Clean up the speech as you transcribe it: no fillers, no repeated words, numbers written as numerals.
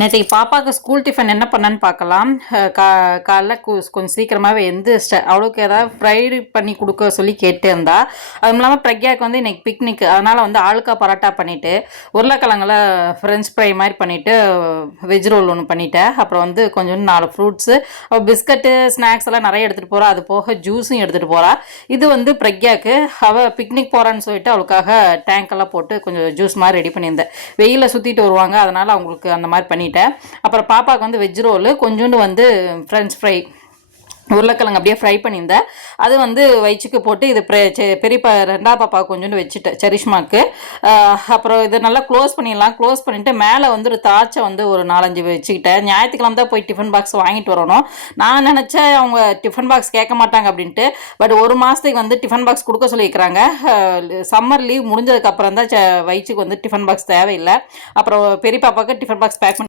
நேற்றைக்கு பாப்பாவுக்கு school tiffin என்ன பண்ணேன்னு பார்க்கலாம். காலைல கொஞ்சம் சீக்கிரமாகவே அவளுக்கு ஏதாவது ஃப்ரைடு பண்ணி கொடுக்க சொல்லி கேட்டு இருந்தா. அதுவும் இல்லாமல் பிரக்யாவுக்கு வந்து இன்றைக்கி பிக்னிக், அதனால் வந்து ஆளுக்கா பரோட்டா பண்ணிவிட்டு உருளைக்கிழங்குல ஃப்ரெஞ்ச் ஃப்ரை மாதிரி பண்ணிவிட்டு வெஜ் ரோல் ஒன்று பண்ணிவிட்டேன். அப்புறம் வந்து கொஞ்சம் 4 ஃப்ரூட்ஸு, பிஸ்கட்டு, ஸ்நாக்ஸ் எல்லாம் நிறைய எடுத்துகிட்டு போகிறா. அது போக ஜூஸும் எடுத்துகிட்டு போகிறா. இது வந்து பிரக்யாவுக்கு அவள் பிக்னிக் போகிறான்னு சொல்லிட்டு அவளுக்காக டேங்க்கெல்லாம் போட்டு கொஞ்சம் ஜூஸ் மாதிரி ரெடி பண்ணியிருந்தேன். வெயிலில் சுற்றிட்டு வருவாங்க, அதனால் அவங்களுக்கு அந்த மாதிரி பண்ணிட்டேன். அப்புறம் பாப்பாவுக்கு வந்து வெஜ் ரோலு, கொஞ்சோண்டு வந்து ஃப்ரெஞ்ச் ஃப்ரை, உருளைக்கிழங்கு அப்படியே ஃப்ரை பண்ணியிருந்தேன். அது வந்து வயிற்றுக்கு போட்டு இது பெரியப்பா 2ஆவது பாப்பாவுக்கு கொஞ்சோண்டு வச்சுட்டேன் சரிஷ்மாக்கு. அப்புறம் இதை நல்லா க்ளோஸ் பண்ணிடலாம். க்ளோஸ் பண்ணிவிட்டு மேலே வந்து ஒரு தாச்சை வந்து ஒரு 4-5 வச்சுக்கிட்டேன். ஞாயிற்றுக்கிழமை தான் போய் டிஃபன் பாக்ஸ் வாங்கிட்டு வரணும். நான் நினச்சேன் அவங்க டிஃபன் பாக்ஸ் கேட்க மாட்டாங்க அப்படின்ட்டு. பட் 1 மாதத்துக்கு வந்து டிஃபன் பாக்ஸ் கொடுக்க சொல்லியிருக்கிறாங்க. சம்மர் லீவ் முடிஞ்சதுக்கப்புறம் தான் வயிற்றுக்கு வந்து டிஃபன் பாக்ஸ் தேவையில்லை. அப்புறம் பெரிய பாப்பாவுக்கு டிஃபன் பாக்ஸ் பேக் பண்ணி